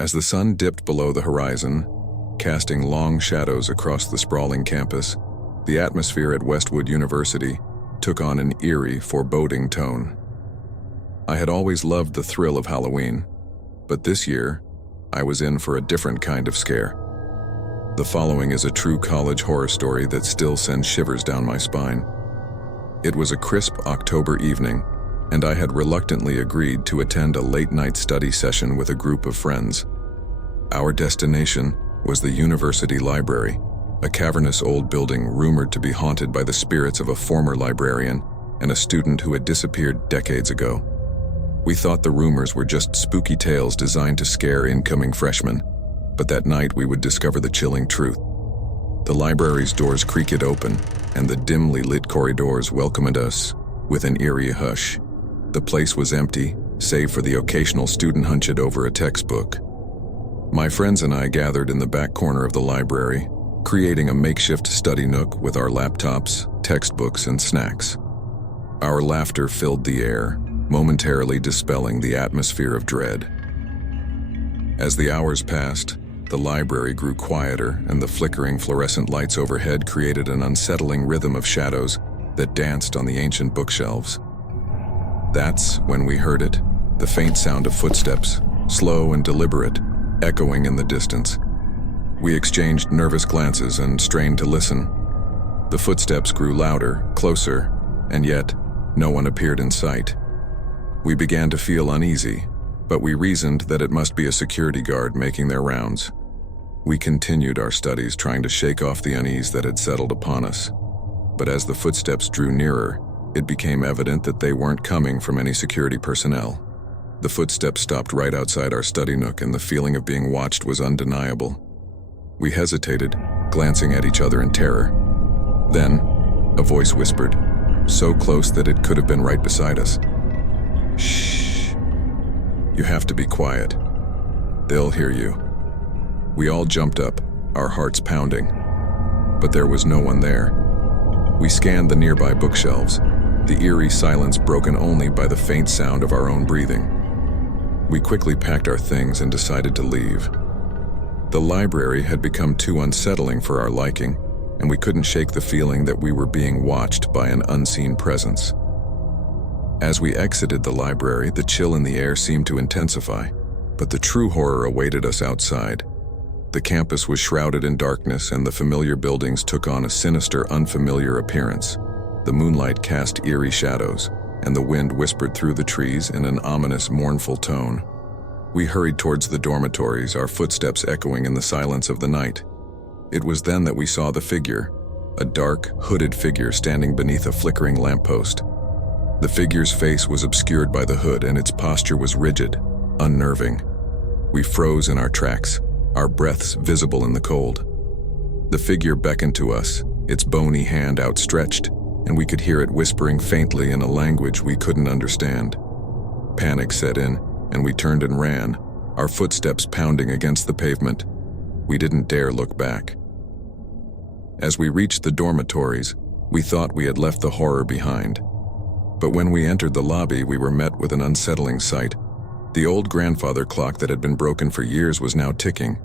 As the sun dipped below the horizon, casting long shadows across the sprawling campus, the atmosphere at Westwood University took on an eerie, foreboding tone. I had always loved the thrill of Halloween, but this year, I was in for a different kind of scare. The following is a true college horror story that still sends shivers down my spine. It was a crisp October evening, and I had reluctantly agreed to attend a late-night study session with a group of friends. Our destination was the university library, a cavernous old building rumored to be haunted by the spirits of a former librarian and a student who had disappeared decades ago. We thought the rumors were just spooky tales designed to scare incoming freshmen, but that night we would discover the chilling truth. The library's doors creaked open, and the dimly lit corridors welcomed us with an eerie hush. The place was empty, save for the occasional student hunched over a textbook. My friends and I gathered in the back corner of the library, creating a makeshift study nook with our laptops, textbooks, and snacks. Our laughter filled the air, momentarily dispelling the atmosphere of dread. As the hours passed, the library grew quieter, and the flickering fluorescent lights overhead created an unsettling rhythm of shadows that danced on the ancient bookshelves. That's when we heard it, the faint sound of footsteps, slow and deliberate, echoing in the distance. We exchanged nervous glances and strained to listen. The footsteps grew louder, closer, and yet no one appeared in sight. We began to feel uneasy, but we reasoned that it must be a security guard making their rounds. We continued our studies, trying to shake off the unease that had settled upon us. But as the footsteps drew nearer, it became evident that they weren't coming from any security personnel. The footsteps stopped right outside our study nook, and the feeling of being watched was undeniable. We hesitated, glancing at each other in terror. Then, a voice whispered, so close that it could have been right beside us. "Shh. You have to be quiet. They'll hear you." We all jumped up, our hearts pounding. But there was no one there. We scanned the nearby bookshelves, the eerie silence broken only by the faint sound of our own breathing. We quickly packed our things and decided to leave. The library had become too unsettling for our liking, and we couldn't shake the feeling that we were being watched by an unseen presence. As we exited the library, the chill in the air seemed to intensify, but the true horror awaited us outside. The campus was shrouded in darkness, and the familiar buildings took on a sinister, unfamiliar appearance. The moonlight cast eerie shadows, and the wind whispered through the trees in an ominous, mournful tone. We hurried towards the dormitories, our footsteps echoing in the silence of the night. It was then that we saw the figure, a dark, hooded figure standing beneath a flickering lamppost. The figure's face was obscured by the hood, and its posture was rigid, unnerving. We froze in our tracks, our breaths visible in the cold. The figure beckoned to us, its bony hand outstretched, and we could hear it whispering faintly in a language we couldn't understand. Panic set in, and we turned and ran, our footsteps pounding against the pavement. We didn't dare look back. As we reached the dormitories, we thought we had left the horror behind. But when we entered the lobby, we were met with an unsettling sight. The old grandfather clock that had been broken for years was now ticking.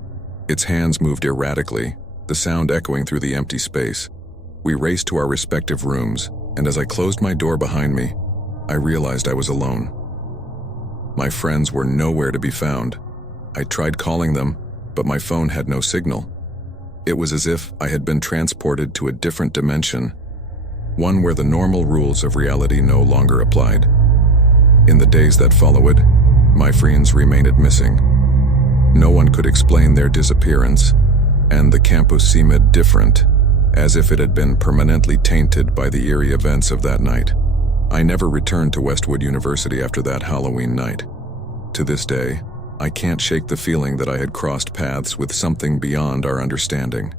Its hands moved erratically, the sound echoing through the empty space. We raced to our respective rooms, and as I closed my door behind me, I realized I was alone. My friends were nowhere to be found. I tried calling them, but my phone had no signal. It was as if I had been transported to a different dimension, one where the normal rules of reality no longer applied. In the days that followed, my friends remained missing. No one could explain their disappearance, and the campus seemed different, as if it had been permanently tainted by the eerie events of that night. I never returned to Westwood University after that Halloween night. To this day, I can't shake the feeling that I had crossed paths with something beyond our understanding.